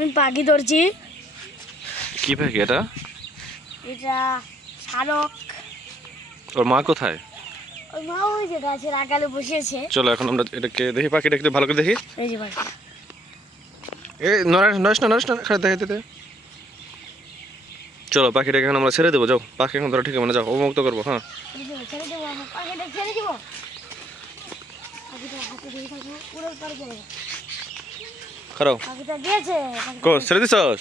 আমি পাখি ধরছি। কি পাখি এটা? এটা শারক। ওর মা কোথায়? ওই মা ওই যে গাছের আগালে বসেছে। চলো এখন আমরা এটাকে দেখি, পাখিটা একটু ভালো করে দেখি। এই যে পাখি। এই নড়াস না খালি দেখাইতে দে। চলো পাখিটাকে এখন আমরা ছেড়ে দেবো, যাও পাখি এখন ধরো ঠিক আছে, যাও অবমুক্ত করবো। হ্যাঁ ছেড়ে দেবো, আমি পাখিটা ছেড়ে দেবো। পাখিটা হাতে ধরে থাকবো, উড়ে পার করে। খারাও পাখিটা দিয়েছে। কো ছেড়ে দিছস?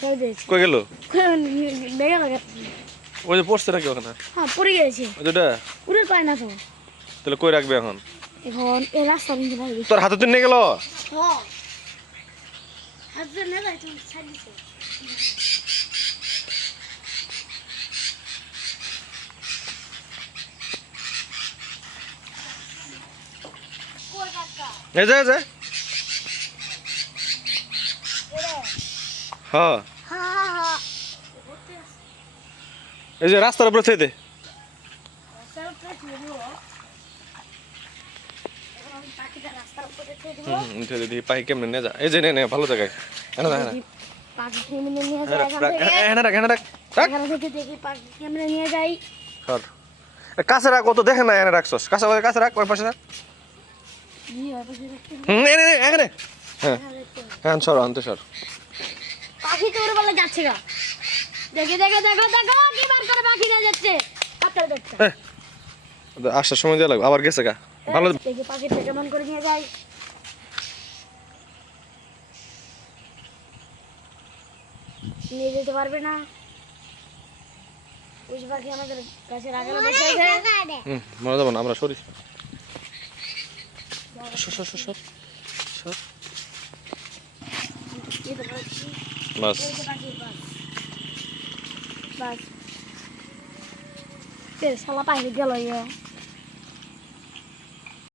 ছেড়ে দিয়েছে। কই গেল? দেখে লাগে। ওই যে পড়ছে নাকি ওখানে? হ্যাঁ পড়ে গেছে। ওই যেটা উড়ে পায় না তো। তাহলে কই রাখবে এখন? এখন এই রাস্তা নিয়ে যাবে। তোর হাতে তো নিয়ে গেল। হ্যাঁ হাতে নিয়ে যাই তুমি ছাড় দিছো। এই যে হ্যাঁ এই যে রাস্তার উপরে ছেড়ে দে। দেখি পাখি কেমনে নিয়ে যা। এই যে নে ভালো জায়গায় এনে রাখ, নিয়ে যাই। কাছে রাখ, ও তো দেখে না এনে রাখছস। কাছে রাখ, ওই পাশে রাখ। এখানে হ্যাঁ হ্যাঁ সর আনতে সর। পাখি তো ওর বলে যাচ্ছে গা। দেখে কি বার করে পাখি না যাচ্ছে। হাতের দেখছে। আসার সময় দেওয়া লাগবে, আবার গেছে গা। ভালো দেখি পাখিটা কেমন করে নিয়ে যাই। নিয়ে যেতে পারবে না। ওই পাখি আমাদের গাছের আগে বসে আছে। মনে যাবো না, আমরা সরি। সর বাস বাস। শালা পাখি গেল।